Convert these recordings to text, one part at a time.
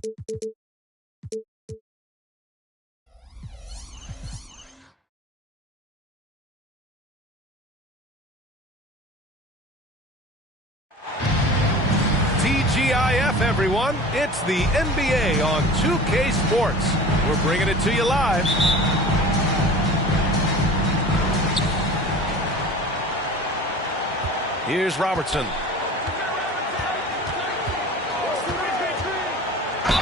TGIF, everyone. It's the NBA on 2K Sports. We're bringing it to you live. Here's Robertson.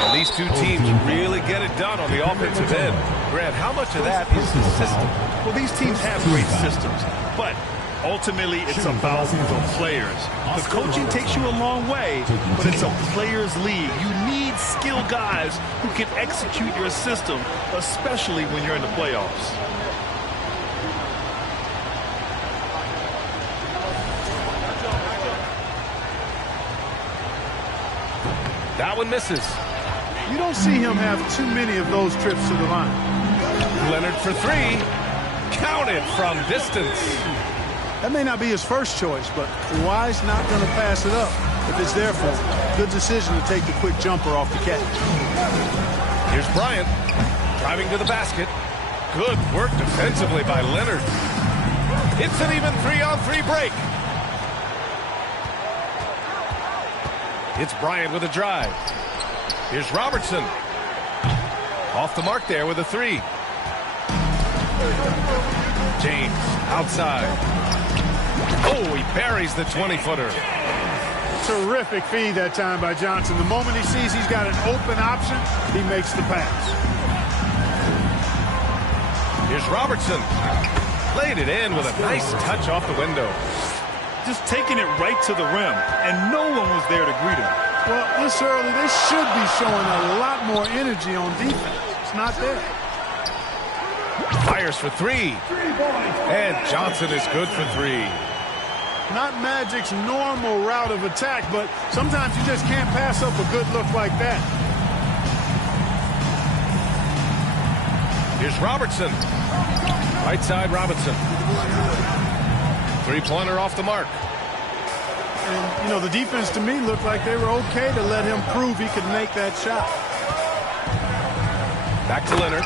And these two teams really get it done on the offensive end. Grant, how much of that is the system? Well, these teams have great systems, but ultimately it's about the players. The coaching takes you a long way, but it's a players' league. You need skilled guys who can execute your system, especially when you're in the playoffs. That one misses. You don't see him have too many of those trips to the line. Leonard for three. Counted from distance. That may not be his first choice, but Kawhi's not going to pass it up if it's there for him. Good decision to take the quick jumper off the catch. Here's Bryant driving to the basket. Good work defensively by Leonard. It's an even 3-on-3 break. It's Bryant with a drive. Here's Robertson. Off the mark there with a three. James outside. Oh, he buries the 20-footer. Terrific feed that time by Johnson. The moment he sees he's got an open option, he makes the pass. Here's Robertson. Laid it in with a nice touch off the window. Just taking it right to the rim, and no one was there to greet him. Well, this early, they should be showing a lot more energy on defense. It's not there. Fires for three. And Johnson is good for three. Not Magic's normal route of attack, but sometimes you just can't pass up a good look like that. Here's Robertson. Right side, Robinson. Three-pointer off the mark. And, you know, the defense to me looked like they were okay to let him prove he could make that shot. Back to Leonard.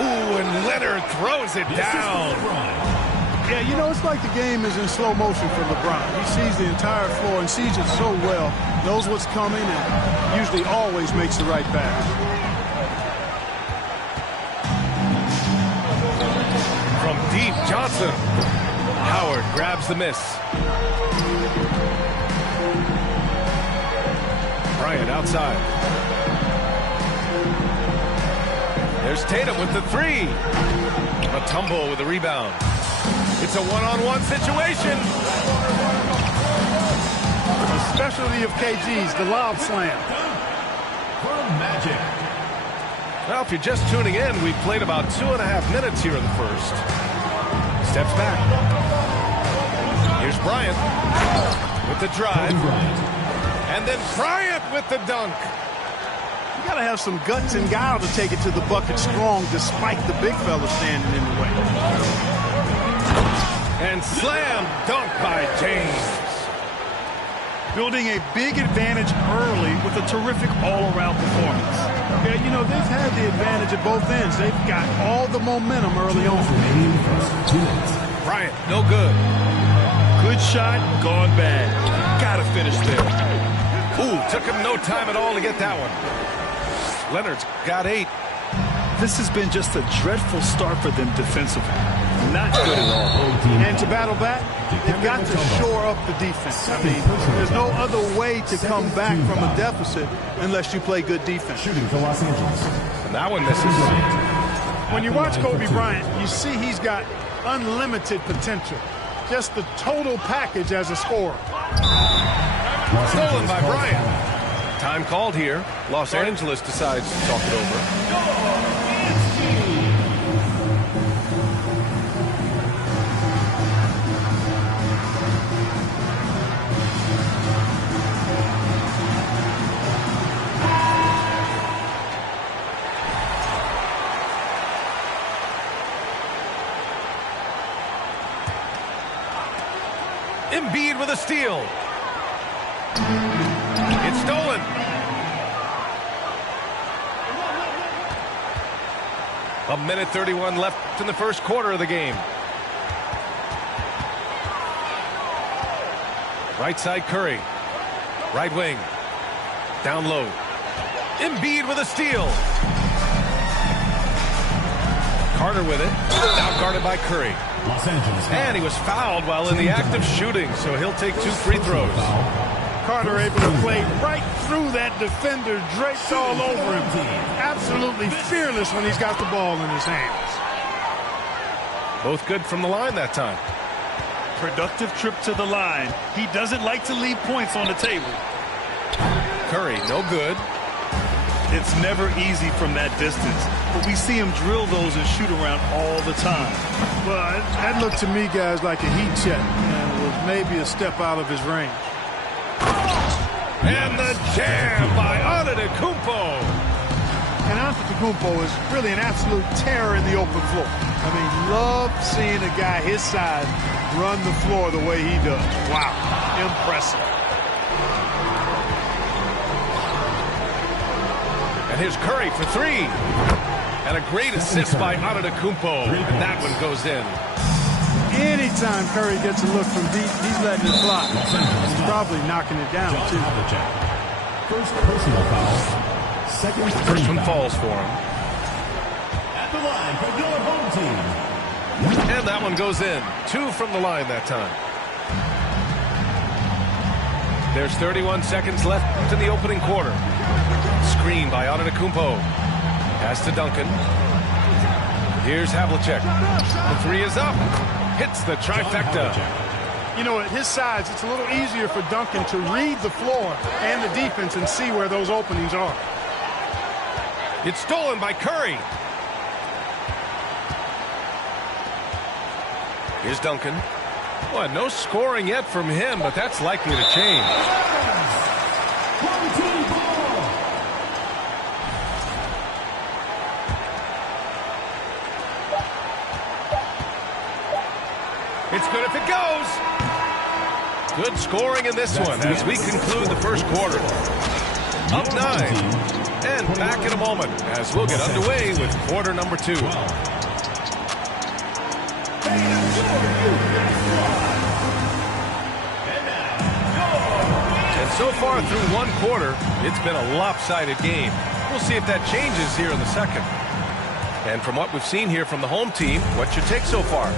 Ooh, and Leonard throws it down. Yeah, you know, it's like the game is in slow motion for LeBron. He sees the entire floor and sees it so well, knows what's coming, and usually always makes the right pass. From deep, Johnson. Howard grabs the miss. Bryant outside. There's Tatum with the three. A tumble with the rebound. It's a one-on-one situation. The specialty of KG's, the lob slam. Magic. Well, if you're just tuning in, we've played about 2.5 minutes here in the first. Steps back. Here's Bryant with the drive. And then Bryant with the dunk. You got to have some guts and guile to take it to the bucket strong despite the big fella standing in the way. And slam dunk by James. Building a big advantage early with a terrific all-around performance. Yeah, you know, they've had the advantage at both ends. They've got all the momentum early on. Bryant, no good. Good shot, gone bad. Gotta finish there. Ooh, took him no time at all to get that one. Leonard's got 8. This has been just a dreadful start for them defensively. Not good at all. And to battle back, they've got to shore up the defense. I mean, there's no other way to come back from a deficit unless you play good defense. Shooting for Los Angeles. And that one misses. When you watch Kobe Bryant, you see he's got unlimited potential. Just the total package as a scorer. Stolen by Bryant. Time called here. Los Angeles decides to talk it over. Embiid with a steal. It's stolen. 1:31 left in the first quarter of the game. Right side Curry. Right wing. Down low. Embiid with a steal. Carter with it. Now guarded by Curry. Los Angeles. And he was fouled while in the act of shooting, so he'll take 2 free throws. Carter able to play right through that defender, draped all over him. Absolutely fearless when he's got the ball in his hands. Both good from the line that time. Productive trip to the line. He doesn't like to leave points on the table. Curry, no good. It's never easy from that distance, but we see him drill those and shoot around all the time. Well, that looked to me, guys, like a heat check. And it was maybe a step out of his range. And the jam by Antetokounmpo. And Antetokounmpo is really an absolute terror in the open floor. I mean, love seeing a guy his size run the floor the way he does. Wow, impressive. And here's Curry for 3. And a great assist by Antetokounmpo. And that one goes in. Anytime Curry gets a look from deep, he's letting it fly. He's probably knocking it down, too. First personal foul. Second First one falls for him. At the line for your home team. And that one goes in. 2 from the line that time. There's 31 seconds left in the opening quarter. Screen by Antetokounmpo. Pass to Duncan. Here's Havlicek. The 3 is up. Hits the trifecta. You know, at his size, it's a little easier for Duncan to read the floor and the defense and see where those openings are. It's stolen by Curry. Here's Duncan. Boy, no scoring yet from him, but that's likely to change. It's good if it goes. Good scoring in this one as we conclude the first quarter. Up 9. And back in a moment as we'll get underway with quarter number 2. And so far through one quarter, it's been a lopsided game. We'll see if that changes here in the second. And from what we've seen here from the home team, what's your take so far?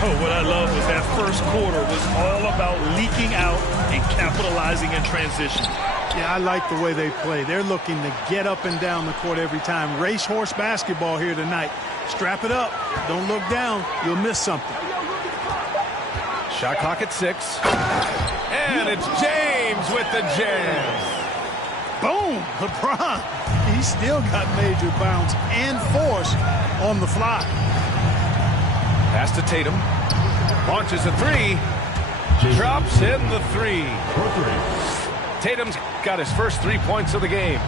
Oh, what I love was that first quarter was all about leaking out and capitalizing in transition. Yeah, I like the way they play. They're looking to get up and down the court every time. Racehorse basketball here tonight. Strap it up. Don't look down. You'll miss something. Shot clock at 6. And it's James with the jam. Boom! LeBron. He's still got major bounce and force on the fly. Pass to Tatum. Launches a 3. Drops in the 3. Tatum's got his first 3 points of the game.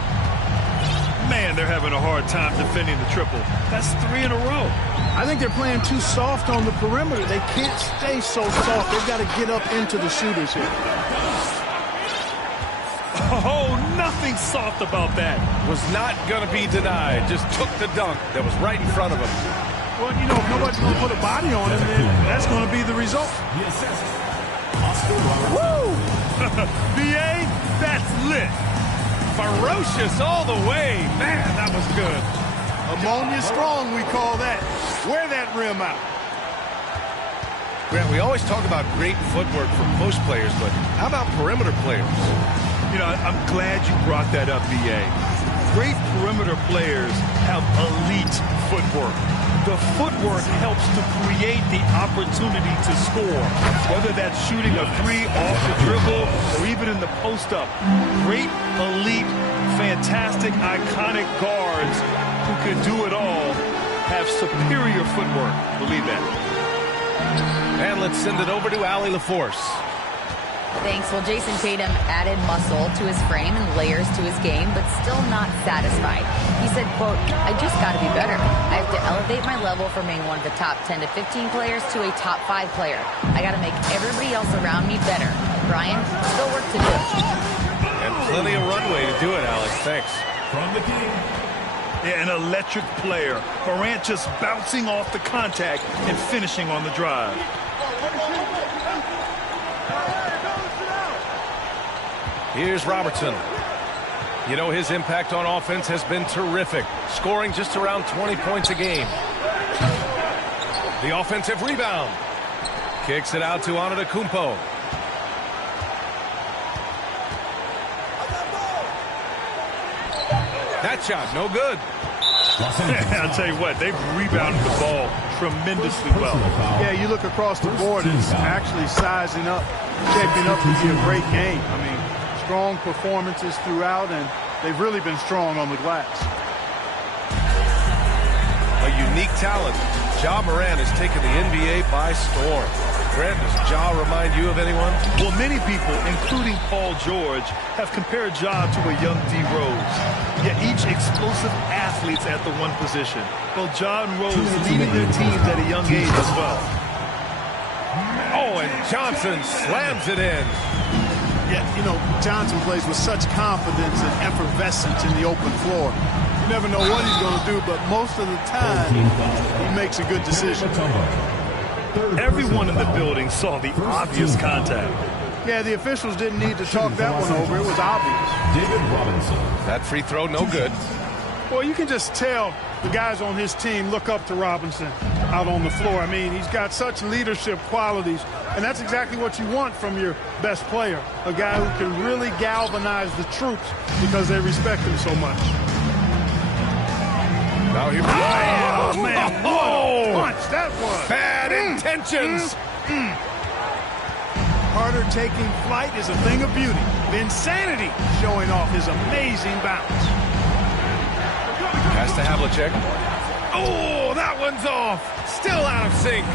Man, they're having a hard time defending the triple. That's 3 in a row. I think they're playing too soft on the perimeter. They can't stay so soft. They've got to get up into the shooters here. Oh, nothing soft about that. Was not going to be denied. Just took the dunk that was right in front of him. Well, you know, if nobody's going to put a body on him, then that's going to be the result. Woo! BA, that's lit. Ferocious all the way. Man, that was good. Ammonia strong, we call that. Wear that rim out. Grant, we always talk about great footwork from post players, but how about perimeter players? You know, I'm glad you brought that up, BA. Great perimeter players have elite footwork. The footwork helps to create the opportunity to score, whether that's shooting a 3 off the dribble or even in the post-up. Great, elite, fantastic, iconic guards who can do it all have superior footwork. Believe that. And let's send it over to Allie LaForce. Thanks. Well, Jason Tatum added muscle to his frame and layers to his game, but still not satisfied. He said, quote, "I just got to be better. I have to elevate my level from being one of the top 10 to 15 players to a top 5 player. I got to make everybody else around me better. Brian, still work to do." And plenty of runway to do it, Alex. Thanks. From the king, An electric player. Morant just bouncing off the contact and finishing on the drive. Here's Robertson. You know, his impact on offense has been terrific, scoring just around 20 points a game. The offensive rebound. Kicks it out to Antetokounmpo. That shot, no good. I'll tell you what, they've rebounded the ball tremendously well. Yeah, you look across the board, it's actually sizing up, shaping up to be a great game. I mean, strong performances throughout, and they've really been strong on the glass. A unique talent. Ja Morant has taken the NBA by storm. Grant, does Ja remind you of anyone? Well, many people, including Paul George, have compared Ja to a young D. Rose. Yet each explosive athletes at the one position. Well, Ja and Rose leading their teams at a young age as well. Oh, and Johnson slams it in. Yeah, you know, Johnson plays with such confidence and effervescence in the open floor. You never know what he's going to do, but most of the time, he makes a good decision. Everyone in the building saw the obvious contact. Yeah, the officials didn't need to talk that one over. It was obvious. David Robinson. That free throw, no good. Well, you can just tell the guys on his team look up to Robinson out on the floor. I mean, he's got such leadership qualities, and that's exactly what you want from your best player, a guy who can really galvanize the troops because they respect him so much. Now here, Oh, man, what a punch that was. bad intentions. Carter taking flight is a thing of beauty. Insanity showing off his amazing bounce. Pass to Havlicek. Oh, that one's off. Still out of sync.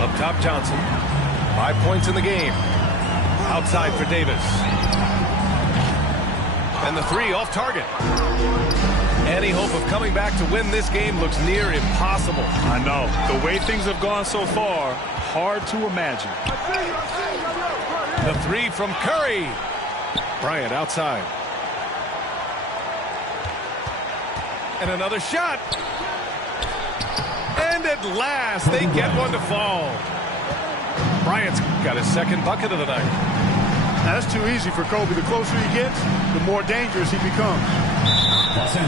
Up top, Johnson. 5 points in the game. Outside for Davis. And the three off target. Any hope of coming back to win this game looks near impossible. I know. The way things have gone so far, hard to imagine. The three from Curry. Bryant outside. And another shot. And at last, they get one to fall. Bryant's got his second bucket of the night. Now, that's too easy for Kobe. The closer he gets, the more dangerous he becomes.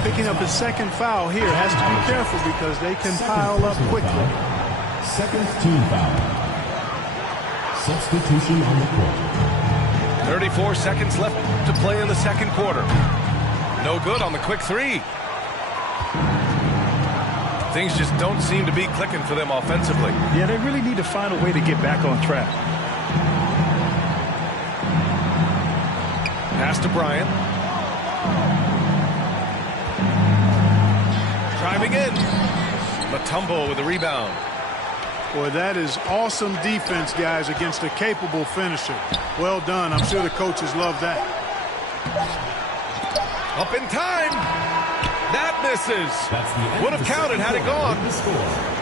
Picking up his second foul here, has to be careful because they can pile up quickly. Second team foul. Substitution on the court. 34 seconds left to play in the second quarter. No good on the quick three. Things just don't seem to be clicking for them offensively. Yeah, they really need to find a way to get back on track. Pass to Bryant. Driving in. Mutombo with the rebound. Boy, that is awesome defense, guys, against a capable finisher. Well done. I'm sure the coaches love that. Up in time. That misses. Would have counted had it gone.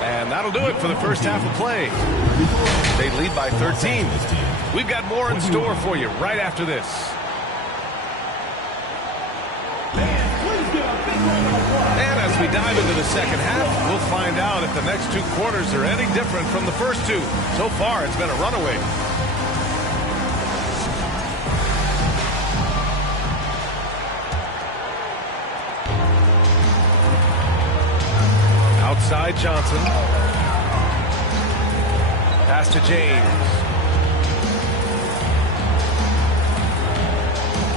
And that'll do it for the first half of play. They lead by 13. We've got more in store for you right after this. And as we dive into the second half, we'll find out if the next two quarters are any different from the first two. So far, it's been a runaway. Outside Johnson. Pass to James.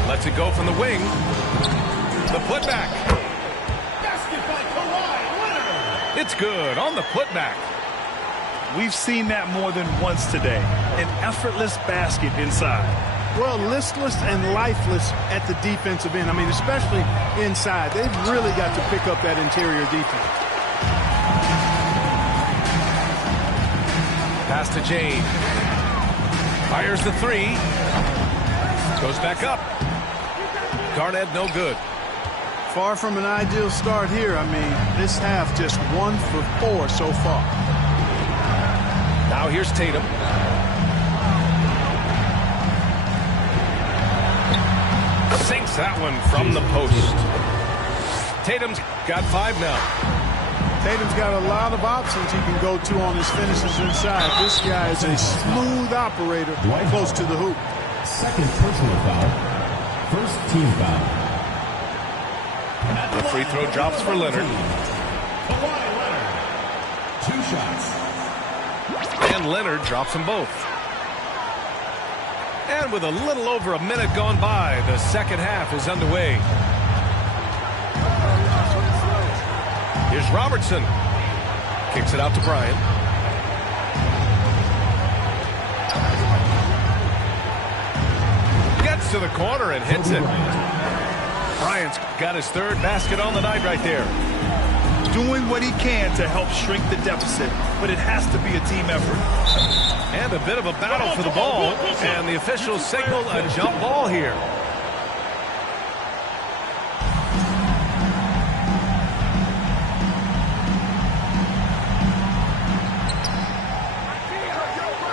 Lets it go from the wing. The putback. It's good on the putback. We've seen that more than once today. An effortless basket inside. Well, listless and lifeless at the defensive end. I mean, especially inside. They've really got to pick up that interior defense. Pass to James. Fires the three. Goes back up. Garnett no good. Far from an ideal start here. I mean, this half just 1 for 4 so far. Now here's Tatum. sinks that one from the post. Tatum's got 5 now. Tatum's got a lot of options he can go to on his finishes inside. This guy is a smooth operator close to the hoop. Second personal foul. First team foul. The free throw drops for Leonard. Kawhi Leonard. 2 shots. And Leonard drops them both. And with a little over a minute gone by, the second half is underway. Here's Robertson. Kicks it out to Bryant. Gets to the corner and hits it. Bryant's got his 3rd basket on the night right there. Doing what he can to help shrink the deficit, but it has to be a team effort. And a bit of a battle for the ball, and the officials signal a jump ball here.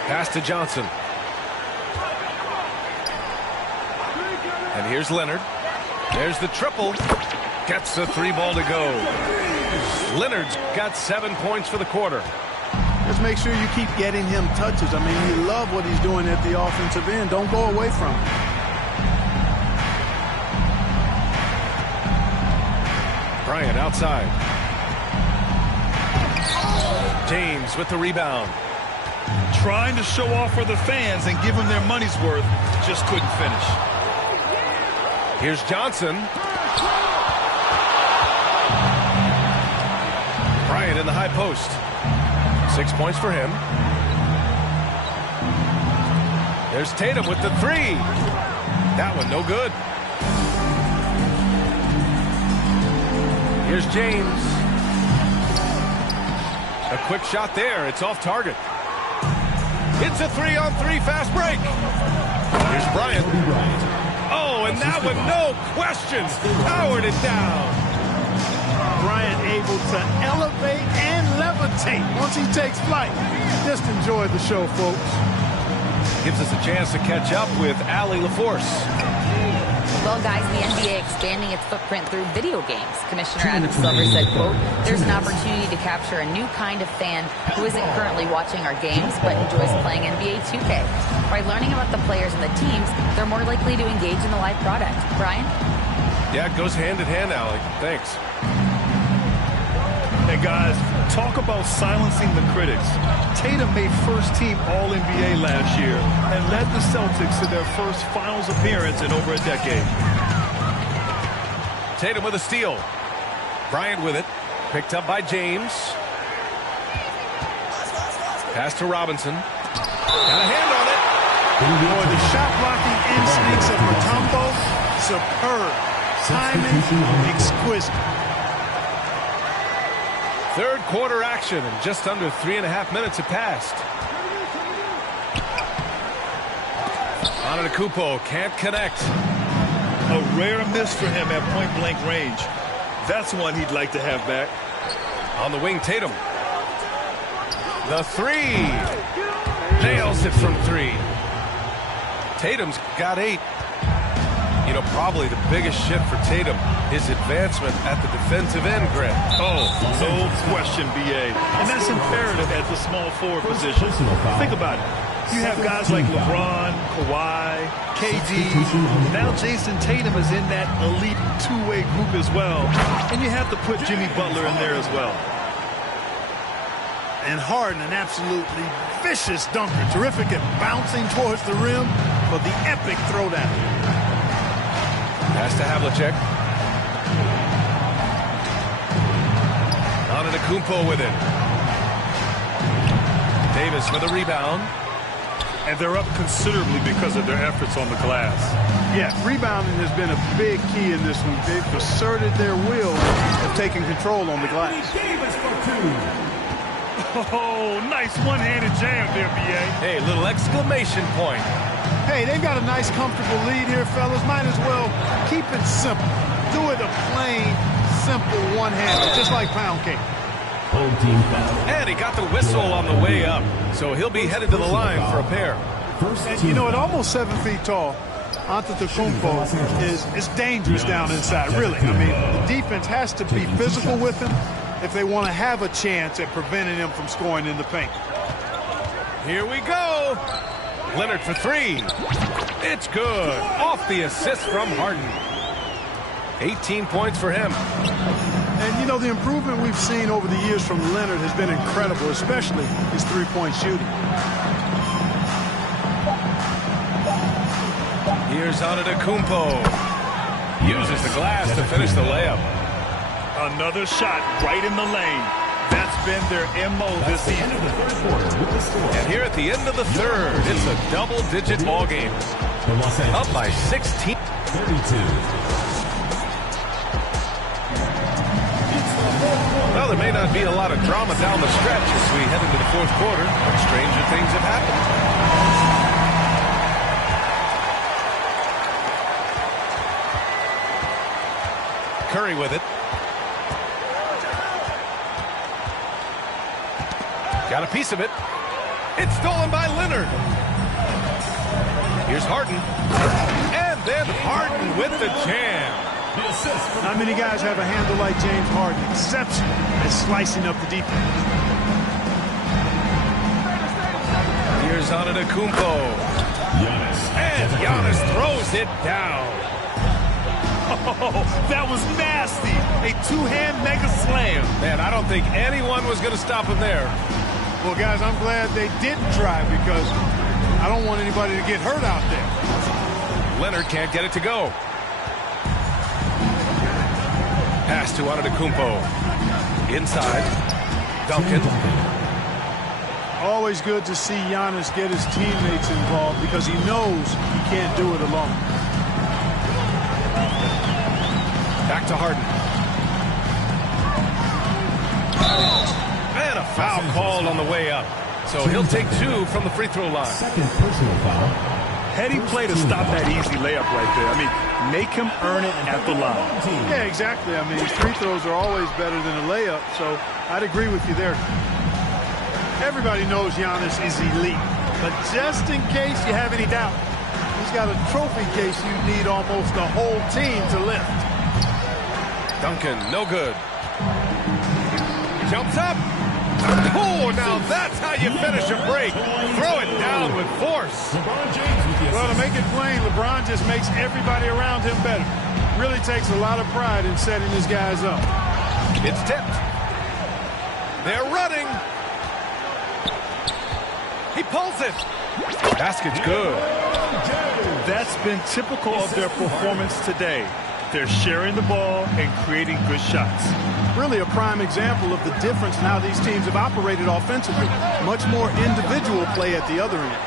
Pass to Johnson. And here's Leonard. There's the triple. Gets the 3 ball to go. Leonard's got 7 points for the quarter. Just make sure you keep getting him touches. I mean, you love what he's doing at the offensive end. Don't go away from him. Bryant outside. James with the rebound. Trying to show off for the fans and give them their money's worth. Just couldn't finish. Here's Johnson. Bryant in the high post. 6 points for him. There's Tatum with the 3. That one no good. Here's James. A quick shot there. It's off target. It's a 3-on-3 fast break. Here's Bryant. Oh, and that one, no question, powered it down. Bryant able to elevate and levitate once he takes flight. Just enjoy the show, folks. Gives us a chance to catch up with Allie LaForce. Well, guys, the NBA expanding its footprint through video games. Commissioner Adam Silver said, quote, there's an opportunity to capture a new kind of fan who isn't currently watching our games but enjoys playing NBA 2K. By learning about the players and the teams, they're more likely to engage in the live product. Brian? Yeah, it goes hand in hand, Allie. Thanks. Hey, guys, talk about silencing the critics. Tatum made first-team All-NBA last year and led the Celtics to their first finals appearance in over a decade. Tatum with a steal. Bryant with it. Picked up by James. Pass to Robinson. Got a hand on it. Boy, the shot-blocking instincts of Mutombo, superb. Timing, exquisite. Third quarter action, and just under 3.5 minutes have passed. Antetokounmpo can't connect. A rare miss for him at point-blank range. That's one he'd like to have back. On the wing, Tatum. The 3. Nails it from 3. Tatum's got 8. You know, probably the biggest shift for Tatum, his advancement at the defensive end, Grant. Oh, no question, B.A. And that's imperative at the small forward position. Think about it. You have guys like LeBron, Kawhi, KD. Now Jason Tatum is in that elite two-way group as well. And you have to put Jimmy Butler in there as well. And Harden, an absolutely vicious dunker. Terrific at bouncing towards the rim for the epic throwdown. Pass to Havlicek. Antetokounmpo with it. Davis with a rebound. And they're up considerably because of their efforts on the glass. Yeah, rebounding has been a big key in this one. They've asserted their will of taking control on the glass. Davis for 2. Oh, nice one-handed jam there, B.A. Hey, little exclamation point. Hey, they've got a nice, comfortable lead here, fellas. Might as well keep it simple. Do it a plain, simple one-hander, just like pound cake. Home team foul. And he got the whistle on the way up, so he'll be headed to the line for a pair. And, you know, at almost 7 feet tall, Antetokounmpo is dangerous down inside, really. I mean, the defense has to be physical with him if they want to have a chance at preventing him from scoring in the paint. Here we go. Leonard for three. It's good. Off the assist from Harden. 18 points for him. And, you know, the improvement we've seen over the years from Leonard has been incredible, especially his three-point shooting. Here's Antetokounmpo. Uses the glass to finish the layup. Another shot right in the lane. That's been their MO this season. And here at the end of the third, it's a double-digit ball game. Up by 16. 32. Well, there may not be a lot of drama down the stretch as we head into the fourth quarter, but stranger things have happened. Curry with it. Got a piece of it. It's stolen by Leonard. Here's Harden. And then Harden with the jam. Not many guys have a handle like James Harden. Exceptional at slicing up the defense. Here's Antetokounmpo. And Giannis throws it down. Oh, that was nasty. A two-hand mega slam. Man, I don't think anyone was going to stop him there. Well, guys, I'm glad they didn't try because I don't want anybody to get hurt out there. Leonard can't get it to go. Pass to Antetokounmpo. Inside. Duncan. Always good to see Giannis get his teammates involved because he knows he can't do it alone. Back to Harden. And a foul called on the way up. So he'll take two from the free throw line. Second personal foul. Heady play to stop that easy layup right there. I mean, make him earn it at the line. Yeah, exactly. I mean, free throws are always better than a layup, so I'd agree with you there. Everybody knows Giannis is elite, but just in case you have any doubt, he's got a trophy case you need almost a whole team to lift. Duncan, no good. Jumps up. Oh, now that's how you finish a break. Throw it down with force. Well, to make it plain, LeBron just makes everybody around him better. Really takes a lot of pride in setting his guys up. It's tipped. They're running. He pulls it. Basket's good. That's been typical of their performance today. They're sharing the ball and creating good shots. Really a prime example of the difference in how these teams have operated offensively. Much more individual play at the other end.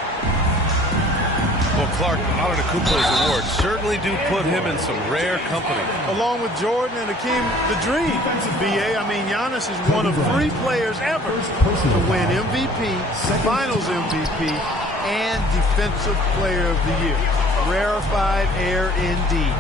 Well, Clark, Antetokounmpo's awards certainly do put him in some rare company. Along with Jordan and Hakeem, the dream. BA, I mean, Giannis is one of 3 players ever to win MVP, Finals MVP, and Defensive Player of the Year. Rarefied air indeed.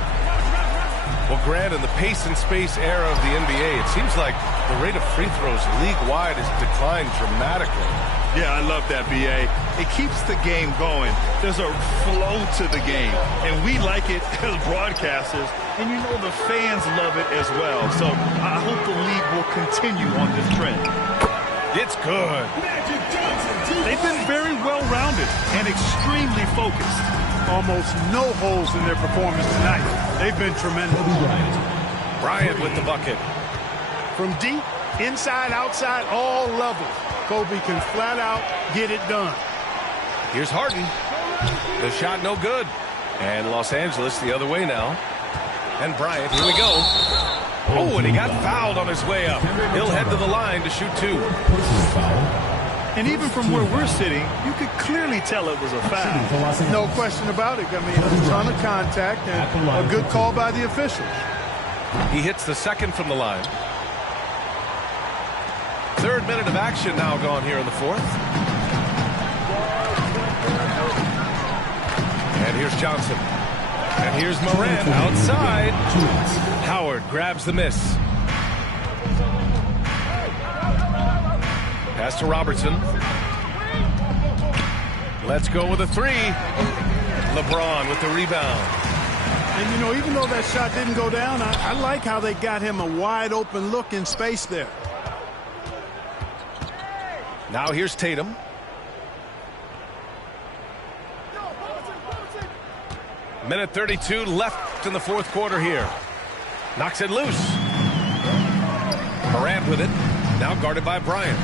Well, Grant, in the pace and space era of the NBA, it seems like the rate of free throws league-wide has declined dramatically. Yeah, I love that, B.A. It keeps the game going. There's a flow to the game, and we like it as broadcasters, and you know the fans love it as well. So I hope the league will continue on this trend. It's good. They've been very well-rounded and extremely focused. Almost no holes in their performance tonight. They've been tremendous. Bryant with the bucket. From deep, inside, outside, all levels, Kobe can flat out get it done. Here's Harden. The shot no good. And Los Angeles the other way now. And Bryant, here we go. Oh, and he got fouled on his way up. He'll head to the line to shoot 2. And even from where we're sitting, you could clearly tell it was a foul. No question about it. I mean, a ton of contact and a good call by the officials. He hits the second from the line. 3rd minute of action now gone here in the 4th. And here's Johnson. And here's Morant outside. Howard grabs the miss. Pass to Robertson. Let's go with a 3. LeBron with the rebound. And, you know, even though that shot didn't go down, I like how they got him a wide open look in space there. Now here's Tatum. Minute 32 left in the fourth quarter here. Knocks it loose. Morant with it. Now guarded by Bryant.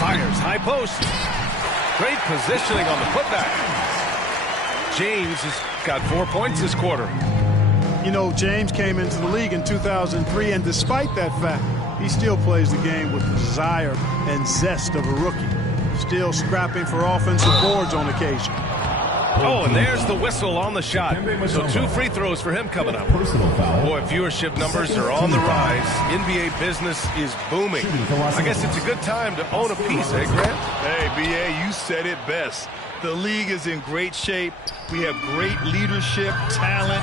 Fires. High post. Great positioning on the putback. James has got 4 points this quarter. You know, James came into the league in 2003, and despite that fact, he still plays the game with the desire and zest of a rookie. Still scrapping for offensive boards on occasion. Oh, and there's the whistle on the shot. So 2 free throws for him coming up. Boy, viewership numbers are on the rise. NBA business is booming. I guess it's a good time to own a piece, eh, Grant? Hey, B.A., you said it best. The league is in great shape. We have great leadership, talent.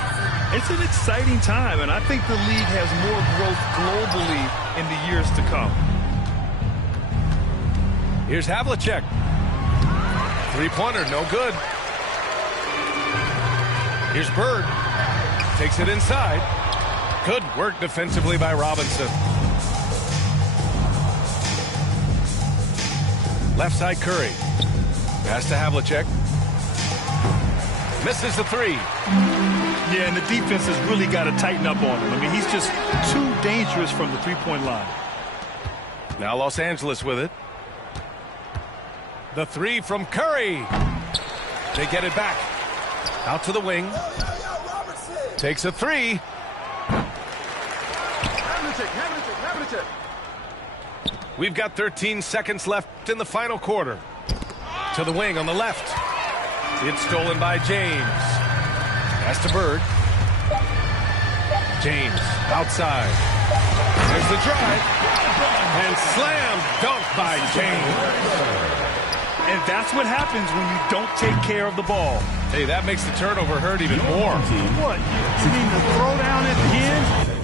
It's an exciting time, and I think the league has more growth globally in the years to come. Here's Havlicek. Three-pointer, no good. Here's Bird. Takes it inside. Good work defensively by Robinson. Left side Curry. Pass to Havlicek. Misses the three. Yeah, and the defense has really got to tighten up on him. I mean, he's just too dangerous from the three-point line. Now Los Angeles with it. The three from Curry. They get it back. Out to the wing. Takes a three. We've got 13 seconds left in the final quarter. To the wing on the left. It's stolen by James. Pass to Bird. James outside. There's the drive. And slam dunk by James. And that's what happens when you don't take care of the ball. Hey, that makes the turnover hurt even more. What? You mean the throwdown at the end?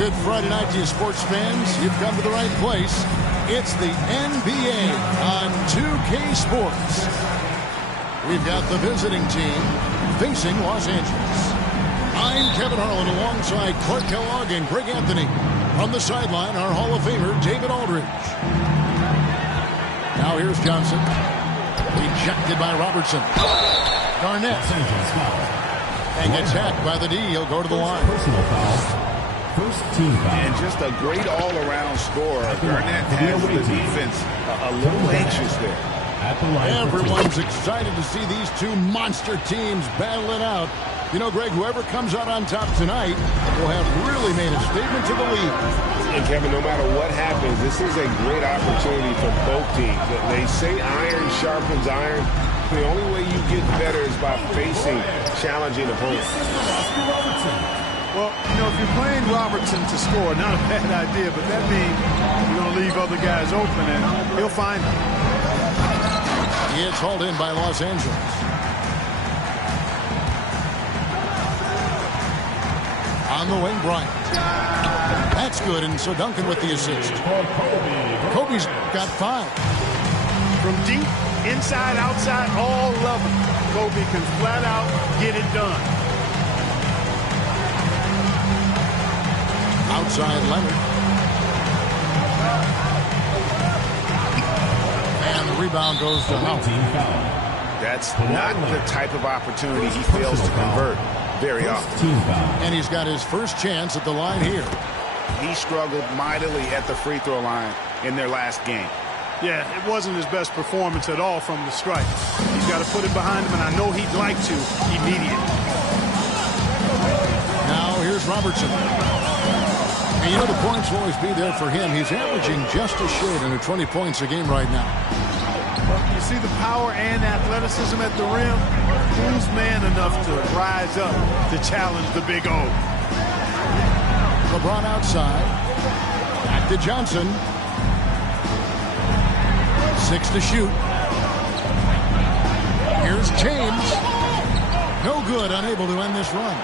Good Friday night to you, sports fans. You've come to the right place. It's the NBA on 2K Sports. We've got the visiting team facing Los Angeles. I'm Kevin Harlan alongside Clark Kellogg and Greg Anthony. From the sideline, our Hall of Famer, David Aldridge. Now here's Johnson. Rejected by Robertson. Garnett. And gets hacked by the D. He'll go to the line. Personal foul. First team foul. And just a great all-around scorer. Garnett has the defense a little anxious there. At the line. Everyone's excited to see these two monster teams battle it out. You know, Greg, whoever comes out on top tonight will have really made a statement to the league. And, Kevin, no matter what happens, this is a great opportunity for both teams. They say iron sharpens iron. The only way you get better is by facing challenging opponents. Well, you know, if you're playing Robertson to score, not a bad idea, but that means you're going to leave other guys open, and he'll find them. He is hauled in by Los Angeles. On the wing, Bryant. That's good, and so Duncan with the assist. Kobe's got 5. From deep, inside, outside, all level, Kobe can flat out get it done. Outside Leonard. And the rebound goes to Howard. That's not the type of opportunity he fails to convert very often. And he's got his first chance at the line here. He struggled mightily at the free throw line in their last game. Yeah, it wasn't his best performance at all from the stripe. He's got to put it behind him, and I know he'd like to immediately. Now here's Robertson. And you know the points will always be there for him. He's averaging just a shade under 20 points a game right now. Well, you see the power and athleticism at the rim. Who's man enough to rise up to challenge the Big O? LeBron outside. Back to Johnson. 6 to shoot. Here's James. No good, unable to end this run.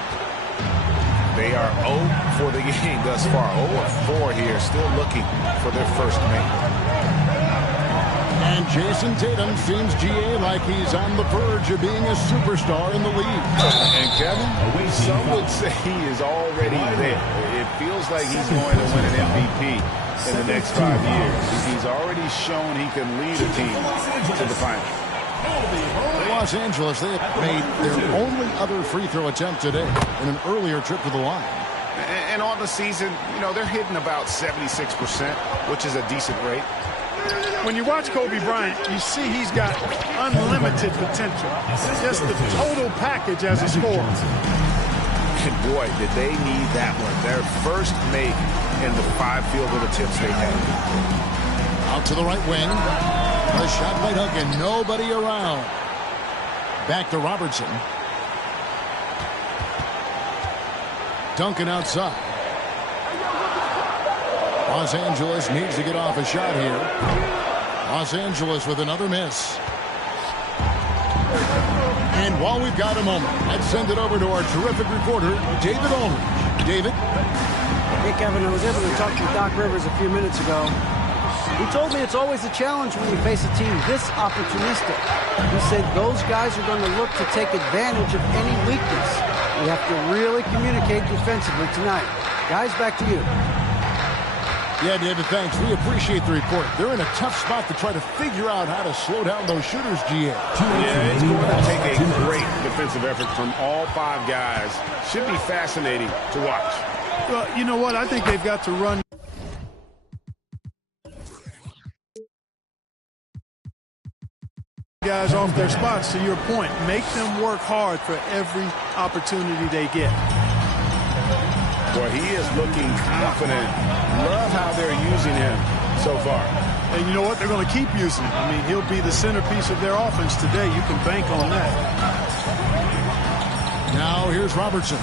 They are 0 for the game thus far. 0-4 here, still looking for their first make. And Jason Tatum seems, GA, like he's on the verge of being a superstar in the league. And Kevin, some would say he is already there. It feels like he's going to win an MVP in the next 5 years. He's already shown he can lead a team to the finals. Los Angeles, they have made their only other free throw attempt today in an earlier trip to the line. And on the season, you know, they're hitting about 76%, which is a decent rate. When you watch Kobe Bryant, you see he's got unlimited potential. Just the total package as a scorer. And boy, did they need that one. Their first make in the 5 field goal attempts they had. Out to the right wing. A shot by Duncan. Nobody around. Back to Robertson. Duncan outside. Los Angeles needs to get off a shot here. Los Angeles with another miss. And while we've got a moment, let's send it over to our terrific reporter, David Ulrich. David? Hey, Kevin, I was able to talk to Doc Rivers a few minutes ago. He told me it's always a challenge when you face a team this opportunistic. He said those guys are going to look to take advantage of any weakness. We have to really communicate defensively tonight. Guys, back to you. Yeah, David, thanks. We appreciate the report. They're in a tough spot to try to figure out how to slow down those shooters, GA. Yeah, it's going to take a great defensive effort from all 5 guys. Should be fascinating to watch. Well, you know what? I think they've got to run guys off their spots, to your point. Make them work hard for every opportunity they get. Boy, he is looking confident. Love how they're using him so far. And you know what? They're going to keep using him. I mean, he'll be the centerpiece of their offense today. You can bank on that. Now here's Robertson.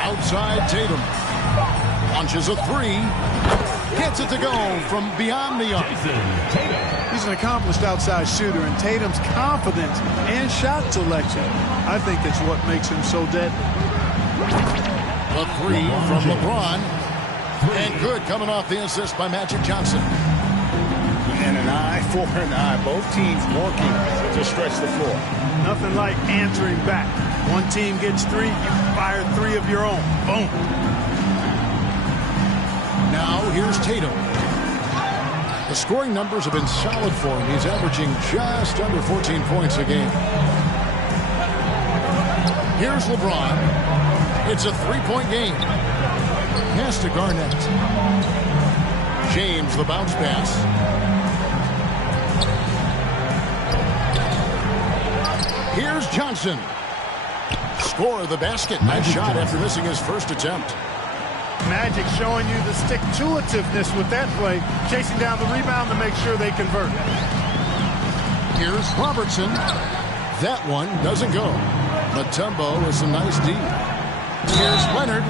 Outside Tatum. Launches a 3. Gets it to go from beyond the arc. He's an accomplished outside shooter, and Tatum's confidence and shot selection, I think, is what makes him so deadly. A 3 from LeBron. And good, coming off the assist by Magic Johnson. And an eye for an eye. Both teams working to stretch the floor. Nothing like answering back. One team gets 3, you fire 3 of your own. Boom. Now here's Tatum. The scoring numbers have been solid for him. He's averaging just under 14 points a game. Here's LeBron. It's a 3-point game. Pass to Garnett. James, the bounce pass. Johnson. Score the basket. Nice shot after missing his first attempt. Magic showing you the stick-to-itiveness with that play, chasing down the rebound to make sure they convert. Here's Robertson. That one doesn't go. Mutombo with some nice D. Here's Leonard.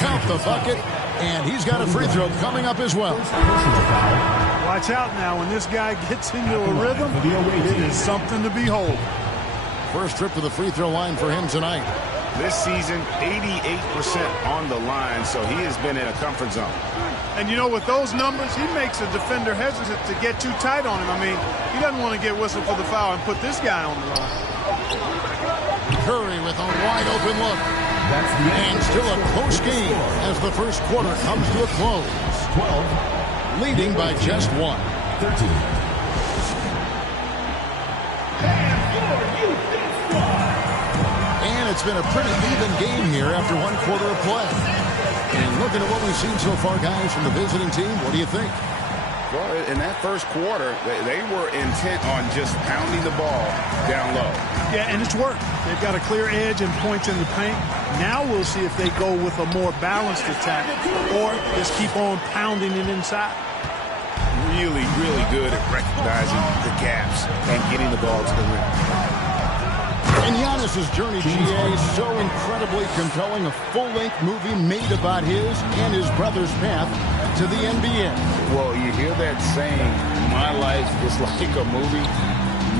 Count the bucket, and he's got a free throw coming up as well. Watch out now. When this guy gets into a rhythm, it is something to behold. First trip to the free throw line for him tonight. This season, 88% on the line, so he has been in a comfort zone. And you know, with those numbers, he makes a defender hesitant to get too tight on him. I mean, he doesn't want to get whistled for the foul and put this guy on the line. Curry with a wide open look. And still a close game as the first quarter comes to a close. 12, leading by just one. 13. And it's been a pretty even game here after one quarter of play. And looking at what we've seen so far, guys, from the visiting team, what do you think? Well, in that first quarter, they were intent on just pounding the ball down low. Yeah, and it's worked. They've got a clear edge and points in the paint. Now we'll see if they go with a more balanced attack or just keep on pounding it inside. Really, really good at recognizing the gaps and getting the ball to the rim. And Giannis's journey, GA, is so incredibly compelling. A full-length movie made about his and his brother's path to the NBA. Well, you hear that saying, my life is like a movie.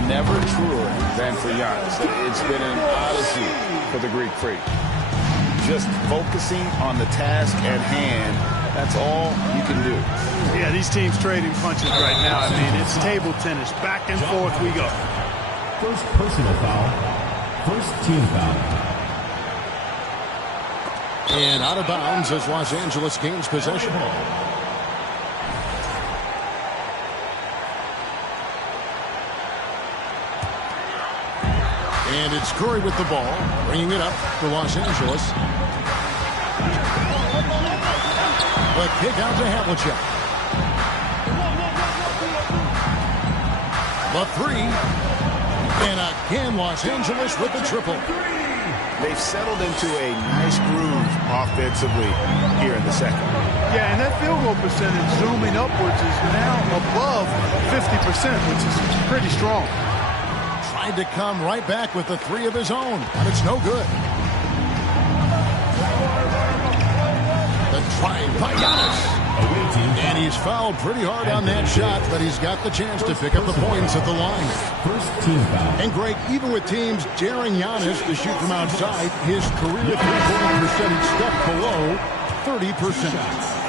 Never truer than for Giannis. It's been an odyssey for the Greek freak. Just focusing on the task at hand, that's all you can do. Yeah, these teams trading punches right now. I mean, it's table tennis. Back and forth we go. First personal foul. First team foul. And out of bounds as Los Angeles gains possession. And it's Curry with the ball, bringing it up for Los Angeles. The kick out to Havlicek. The three. And again, Los Angeles with the triple. They've settled into a nice groove offensively here in the second. Yeah, and that field goal percentage zooming upwards is now above 50%, which is pretty strong. Tried to come right back with the three of his own, but it's no good. The drive by Giannis. And he's fouled pretty hard on that shot, but he's got the chance to pick up the points at the line. First team foul. And Greg, even with teams daring Giannis to shoot from outside, his career three-point percentage stepped below 30%.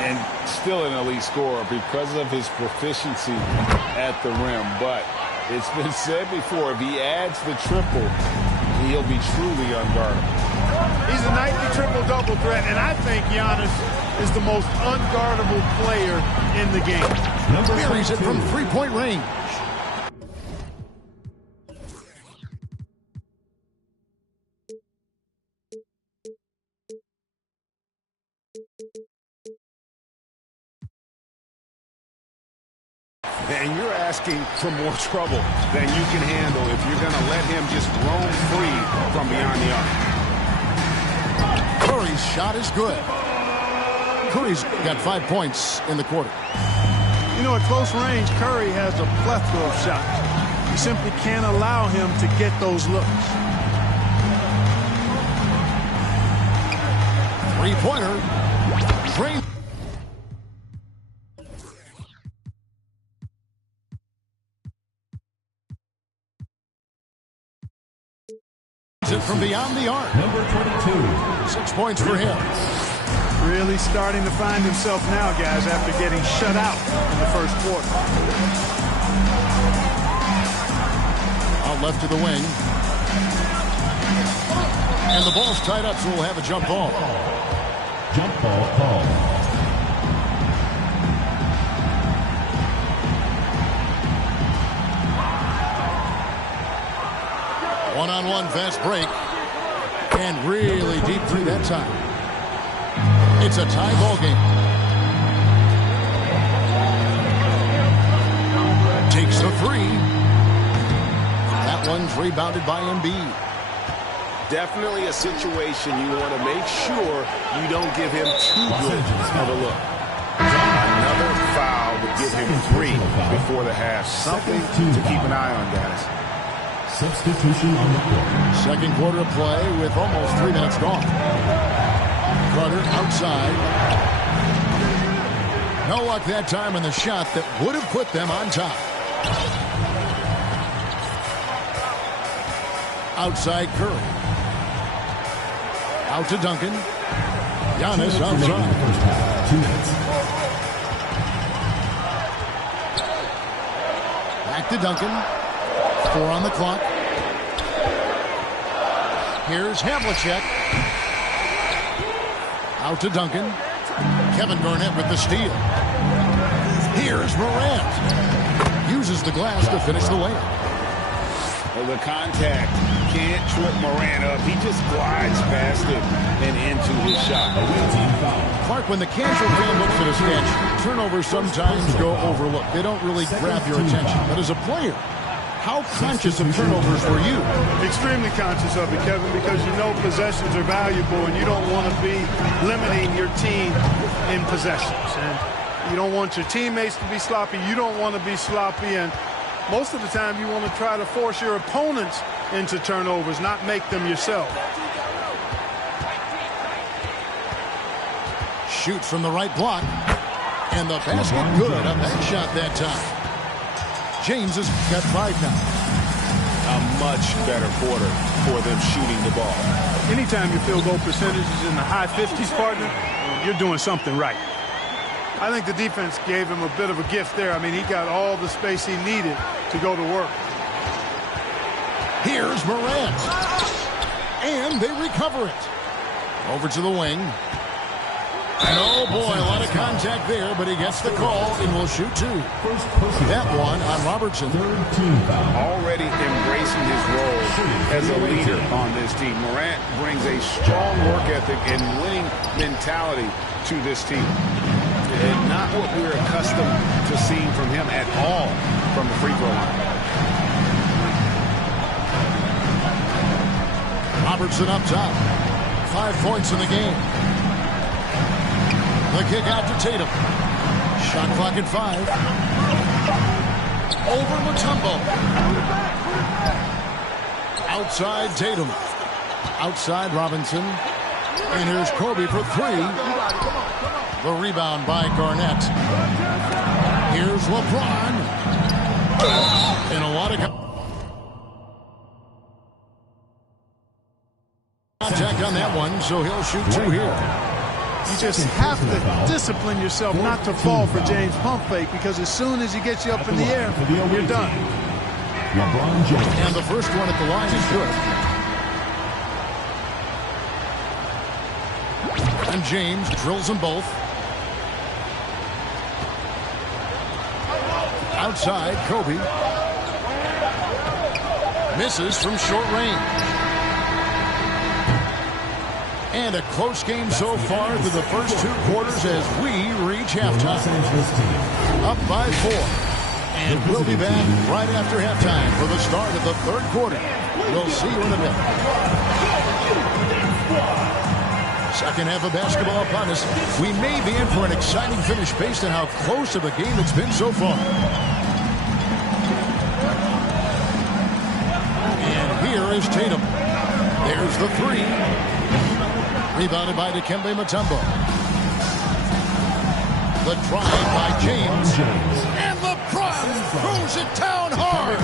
And still an elite scorer because of his proficiency at the rim. But it's been said before, if he adds the triple, he'll be truly unguardable. He's a nightly triple-double threat, and I think Giannis is the most unguardable player in the game. Buries it from three-point range. And you're asking for more trouble than you can handle if you're going to let him just roam free from beyond the arc. Curry's shot is good. Curry's got 5 points in the quarter. You know, at close range, Curry has a plethora of shots. You simply can't allow him to get those looks. Three-pointer. Drain. It from beyond the arc. Number 22. 6 points for him. Really starting to find himself now, guys, after getting shut out in the first quarter. Out left to the wing. And the ball's tied up, so we'll have a jump ball. Jump ball called. One-on-one fast break. And really deep three that time. It's a tie ball game. Takes the three. That one's rebounded by Embiid. Definitely a situation you want to make sure you don't give him too good of a look. Another foul would give him 3 before the half. Something to keep an eye on, guys. Substitution on the court. Second quarter of play with almost 3 minutes gone. Carter outside. No luck that time on the shot that would have put them on top. Outside Curry. Out to Duncan. Giannis outside. 2 minutes. Back to Duncan. 4 on the clock. Here's Havlicek. Out to Duncan. Kevin Garnett with the steal. Here's Morant. Uses the glass to finish the layup. The contact can't trip Morant up. He just glides past it and into his shot. Clark, when the casual fan looks at a statue, turnovers sometimes go overlooked. They don't really grab your attention. But as a player, how conscious of turnovers were you? Extremely conscious of it, Kevin, because you know possessions are valuable and you don't want to be limiting your team in possessions. And you don't want your teammates to be sloppy. You don't want to be sloppy. And most of the time you want to try to force your opponents into turnovers, not make them yourself. Shoots from the right block. And the basket good on that shot that time. James has got 5 now. A much better quarter for them shooting the ball. Anytime your field goal percentage is in the high 50s, partner, you're doing something right. I think the defense gave him a bit of a gift there. I mean, he got all the space he needed to go to work. Here's Morant. And they recover it. Over to the wing. And oh boy, a lot of contact there, but he gets the call and will shoot 2. That one on Robertson. Already embracing his role as a leader on this team. Morant brings a strong work ethic and winning mentality to this team. And not what we're accustomed to seeing from him at all from the free throw line. Robertson up top. 5 points in the game. The kick out to Tatum. Shot clock at 5. Over Mutombo. Outside Tatum. Outside Robinson. And here's Kobe for 3. The rebound by Garnett. Here's LeBron. And a lot of contact on that one, so he'll shoot 2 here. You just have to discipline yourself not to fall for James' pump fake, because as soon as he gets you up in the air, you're done. LeBron James. And the first one at the line is good. And James drills them both. Outside, Kobe. Misses from short range. And a close game so far through the first 2 quarters as we reach halftime. Up by 4. And we'll be back right after halftime for the start of the 3rd quarter. We'll see you in a bit. Second half of basketball upon us. We may be in for an exciting finish based on how close of a game it's been so far. And here is Tatum. There's the 3. Rebounded by Dikembe Mutombo. The drive by James. And LeBron throws it down hard.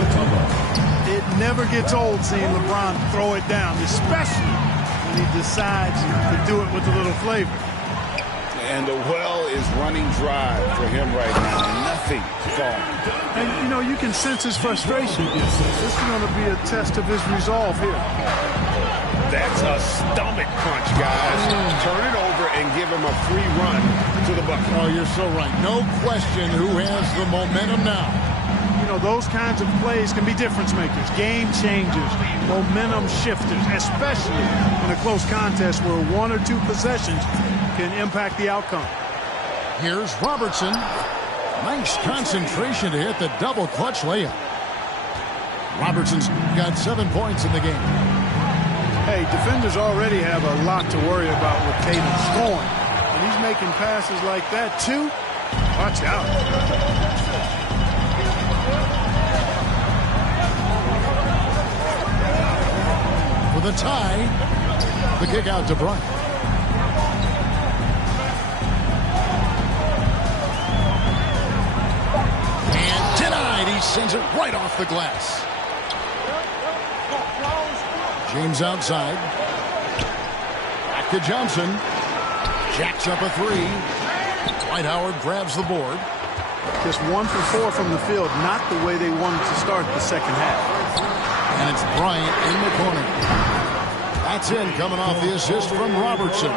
It never gets old seeing LeBron throw it down, especially when he decides to do it with a little flavor. And the well is running dry for him right now. Nothing falling. And, you know, you can sense his frustration. This is going to be a test of his resolve here. That's a stomach punch, guys. Turn it over and give him a free run to the bucket. Oh, you're so right. No question who has the momentum now. You know, those kinds of plays can be difference makers, game changers, momentum shifters, especially in a close contest where 1 or 2 possessions can impact the outcome. Here's Robertson. Nice concentration to hit the double clutch layup. Robertson's got 7 points in the game. Hey, defenders already have a lot to worry about with Tatum scoring. And he's making passes like that, too. Watch out. For the tie, the kick out to Bryant. And denied. He sends it right off the glass. James outside. Back to Johnson. Jacks up a three. Dwight Howard grabs the board. Just 1 for 4 from the field. Not the way they wanted to start the second half. And it's Bryant in the corner. That's in, coming off the assist from Robertson.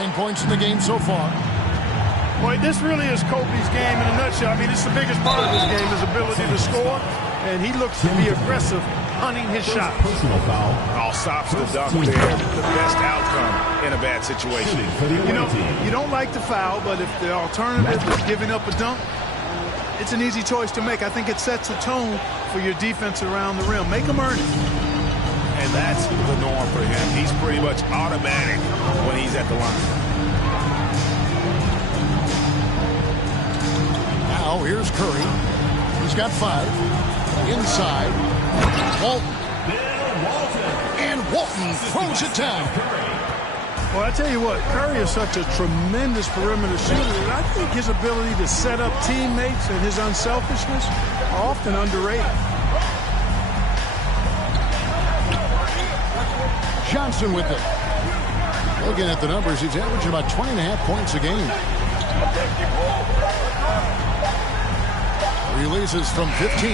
9 points in the game so far. Boy, this really is Kobe's game in a nutshell. I mean, it's the biggest part of his game, his ability to score. And he looks to be aggressive, hunting his shot. All stops the dunk there. The best outcome in a bad situation. You know, you don't like to foul, but if the alternative is giving up a dunk, it's an easy choice to make. I think it sets a tone for your defense around the rim. Make them earn it. And that's the norm for him. He's pretty much automatic when he's at the line. Now here's Curry. He's got 5. Inside. Walton. And Walton throws it down. Well, I tell you what, Curry is such a tremendous perimeter shooter that I think his ability to set up teammates and his unselfishness are often underrated. Johnson with it. Looking at the numbers, he's averaging about 20.5 points a game. Releases from 15.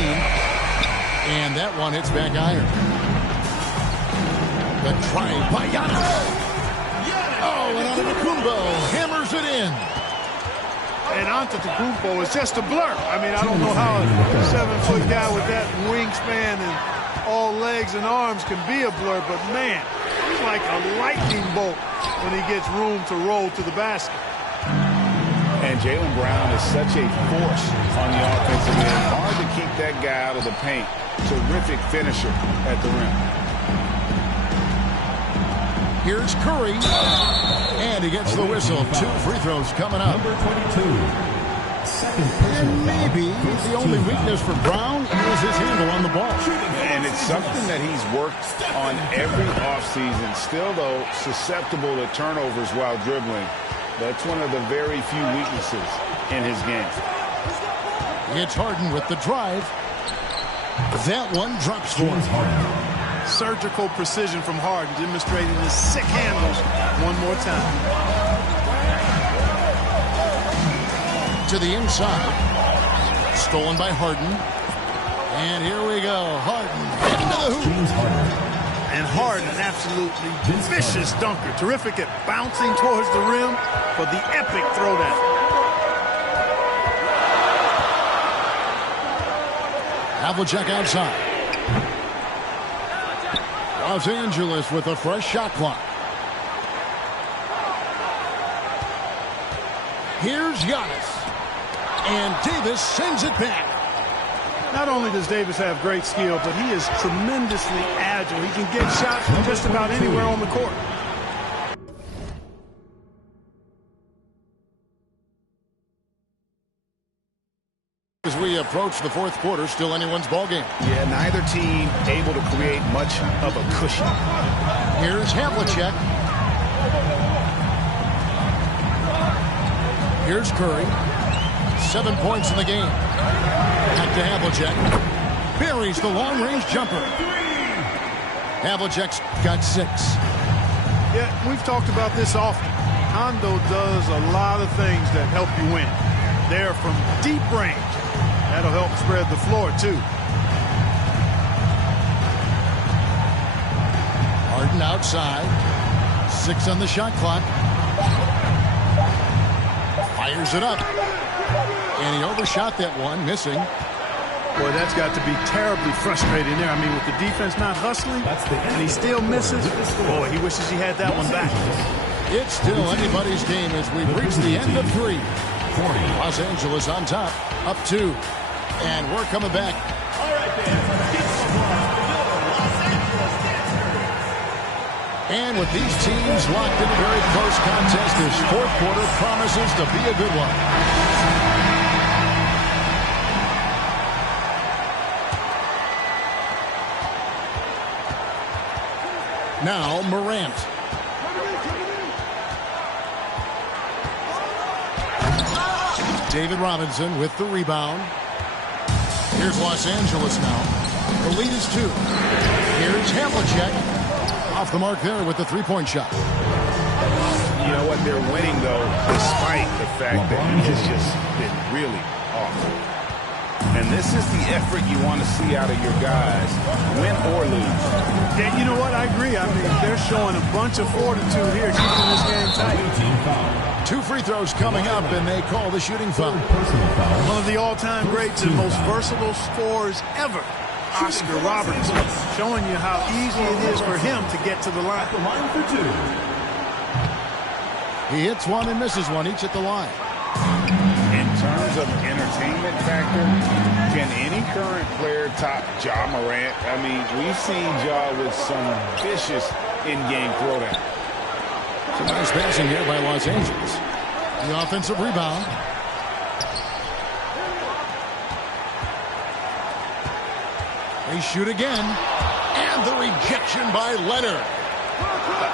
And that one hits back iron. The drive by Giannis. Oh, and Antetokounmpo hammers it in. And Antetokounmpo is just a blur. I mean, I don't know how a 7-foot guy with that wingspan and all legs and arms can be a blur, but man, he's like a lightning bolt when he gets room to roll to the basket. And Jaylen Brown is such a force on the offensive end. Hard to keep that guy out of the paint. Terrific finisher at the rim. Here's Curry. And he gets the whistle. 2 free throws coming up. Number 22. And maybe the only weakness for Brown is his handle on the ball. And it's something that he's worked on every offseason. Still, though, susceptible to turnovers while dribbling. That's one of the very few weaknesses in his game. It's Harden with the drive. That one drops for him. Surgical precision from Harden, demonstrating his sick handles one more time. To the inside. Stolen by Harden. And here we go. Harden into the hoop. And Harden, an absolutely vicious dunker. Terrific at bouncing towards the rim for the epic throwdown. Havlicek outside. Los Angeles with a fresh shot clock. Here's Giannis. And Davis sends it back. Not only does Davis have great skill, but he is tremendously agile. He can get shots from just about anywhere on the court. As we approach the 4th quarter, still anyone's ball game. Yeah, neither team able to create much of a cushion. Here's Havlicek. Here's Curry. 7 points in the game. Back to Havlicek. Buries the long-range jumper. Havlicek's got 6. Yeah, we've talked about this often. Hondo does a lot of things that help you win. They're from deep range. That'll help spread the floor, too. Harden outside. 6 on the shot clock. Fires it up. And he overshot that one, missing. Boy, that's got to be terribly frustrating there. I mean, with the defense not hustling, and he still misses. Boy, he wishes he had that one back. It's still anybody's game as we've reached the end of 3. Los Angeles on top, up 2. And we're coming back. And with these teams locked in a very close contest, this fourth quarter promises to be a good one. Now Morant. David Robinson with the rebound. Here's Los Angeles now. The lead is 2. Here's Havlicek. Off the mark there with the three-point shot. You know what? They're winning, though, despite the fact that he has just been really awful. And this is the effort you want to see out of your guys, win or lose. Yeah, you know what? I agree. I mean, they're showing a bunch of fortitude here, keeping this game tight. 2 free throws coming up, and they call the shooting foul. One of the all-time greats and most versatile scorers ever, Oscar Robertson, showing you how easy it is for him to get to the line. He hits one and misses one, each at the line. In terms of entertainment factor, can any current player top Ja Morant? I mean, we've seen Ja with some vicious in-game throwdown. Some nice passing here by Los Angeles. The offensive rebound. They shoot again. And the rejection by Leonard.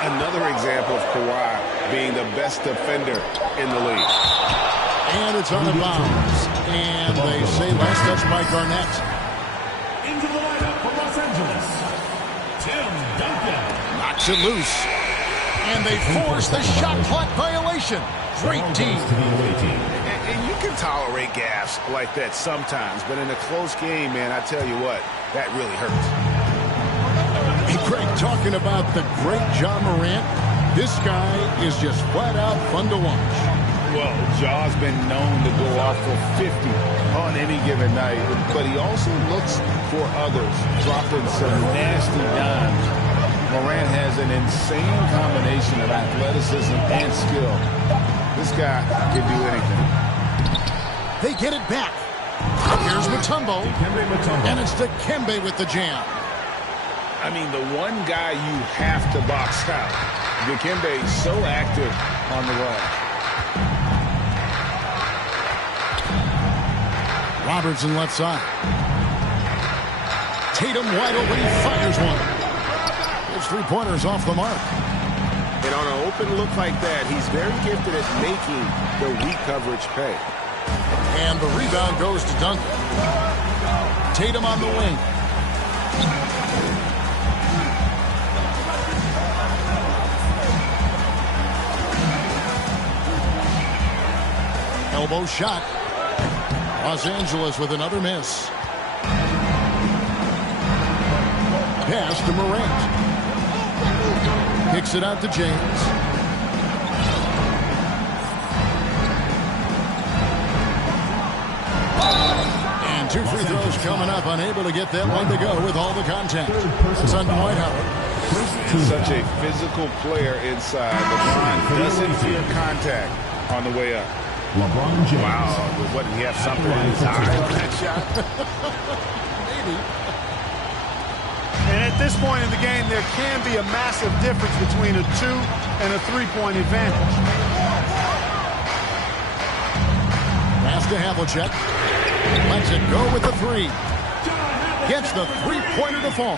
Another example of Kawhi being the best defender in the league. And it's on the bounds. And they say last touch by Garnett. Into the lineup for Los Angeles, Tim Duncan. Knocks it loose. And they force the shot clock violation. Great team. And you can tolerate gaffes like that sometimes, but in a close game, man, I tell you what, that really hurts. Hey, Craig, talking about the great Ja Morant, this guy is just flat out fun to watch. Well, Ja's been known to go off for 50 on any given night, but he also looks for others, dropping some nasty dimes. Morant has an insane combination of athleticism and skill. This guy can do anything. They get it back. Here's Mutombo. And it's Dikembe with the jam. I mean, the one guy you have to box out. Dikembe so active on the run. Robertson left side. Tatum wide open. He fires one. His three-pointers off the mark. And on an open look like that, he's very gifted at making the weak coverage pay. And the rebound goes to Duncan. Tatum on the wing. Elbow shot. Los Angeles with another miss. Pass to Morant. Kicks it out to James. And 2 free throws coming up. Unable to get that one to go with all the contact. It's on Dwight Howard. Such a physical player inside. LeBron doesn't fear contact on the way up. LeBron James. Wow, what, did he have something in his eye on that shot? Maybe. And at this point in the game, there can be a massive difference between a 2 and a 3-point advantage. Pass to Havlicek. Lets it go with the 3. Gets the three-pointer to fall.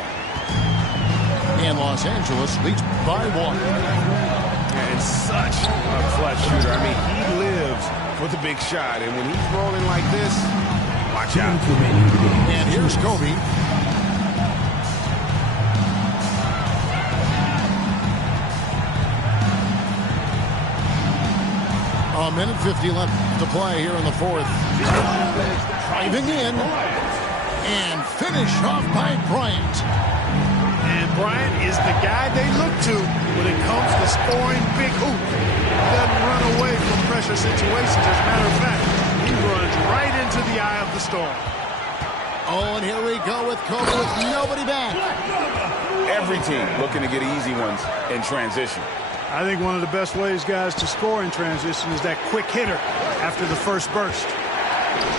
And Los Angeles leads by 1. And such a clutch shooter. I mean, he lives for the big shot. And when he's rolling like this, watch out. And here's Kobe. A minute 50 left to play here in the fourth. Driving in. And finish off by Bryant. And Bryant is the guy they look to when it comes to scoring big hoop. He doesn't run away from pressure situations. As a matter of fact, he runs right into the eye of the storm. Oh, and here we go with Kobe with nobody back. Every team looking to get easy ones in transition. I think one of the best ways, guys, to score in transition is that quick hitter after the first burst.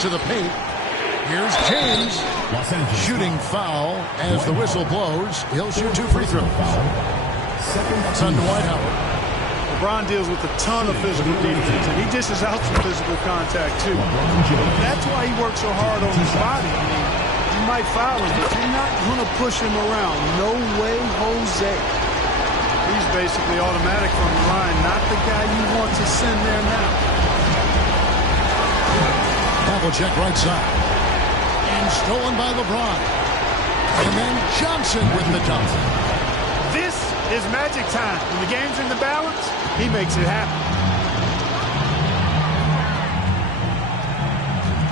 To the paint. Here's James. Shooting foul as the whistle blows. He'll shoot 2 free throws. Son Dwight Howard. LeBron deals with a ton of physical defense, and he dishes out some physical contact, too. That's why he works so hard on his body. I mean, you might foul him, but you're not going to push him around. No way, Jose. He's basically automatic from the line, not the guy you want to send there now. Double check right side. And stolen by LeBron. And then Johnson with the dunk. This is magic time. When the game's in the balance, he makes it happen.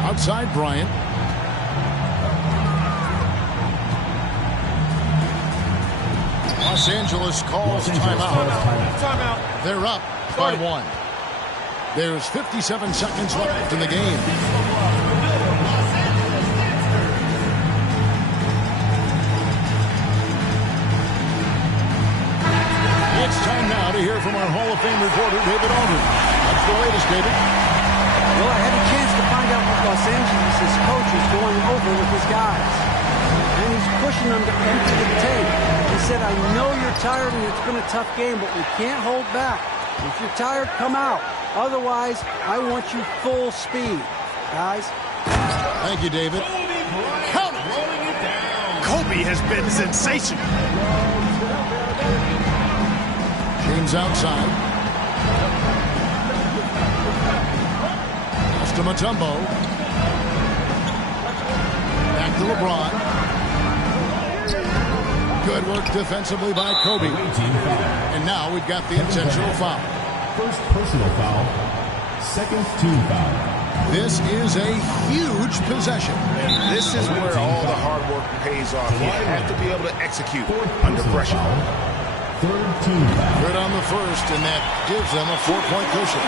Outside Bryant. Los Angeles calls timeout. Timeout. They're up by 1. There's 57 seconds left in the game. It's time now to hear from our Hall of Fame reporter, David Aldridge. What's the latest, David? Well, I had a chance to find out what Los Angeles' coach is going over with his guys. And he's pushing them to empty the tank. He said, I know you're tired and it's been a tough game, but we can't hold back. If you're tired, come out. Otherwise, I want you full speed, guys. Thank you, David. Count it. Kobe has been sensational. James outside. Pass to Mutombo. Back to LeBron. Good work defensively by Kobe. And now we've got the intentional foul. First personal foul. Second team foul. This is a huge possession. And this is where all the hard work pays off. You have to be able to execute under pressure. Third team foul. Good on the first, and that gives them a 4-point cushion.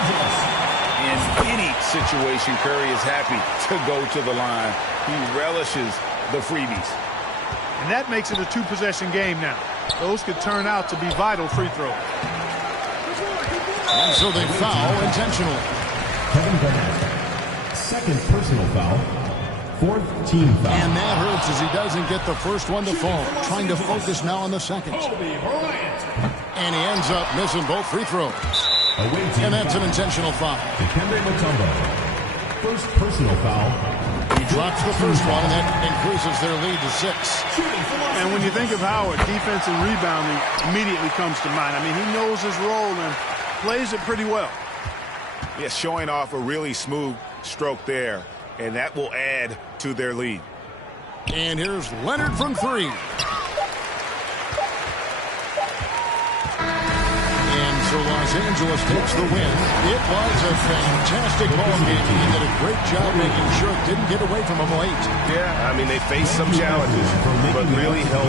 In any situation, Curry is happy to go to the line. He relishes the freebies. And that makes it a 2-possession game now. Those could turn out to be vital free throws. And so they foul intentionally. Kevin Garnett. Second personal foul. Fourth team foul. And that hurts as he doesn't get the first one to fall. Trying to focus now on the second. And he ends up missing both free throws. And that's an intentional foul. Dikembe Mutombo. First personal foul. He drops the first one, and that increases their lead to 6. And when you think of Howard, defense and rebounding immediately comes to mind. I mean, he knows his role and plays it pretty well. Yeah, showing off a really smooth stroke there, and that will add to their lead. And here's Leonard from 3. And so Los Angeles takes the win. It was a fantastic ball game. He did a great job making sure it didn't get away from him late. Yeah, I mean, they faced some challenges, but really held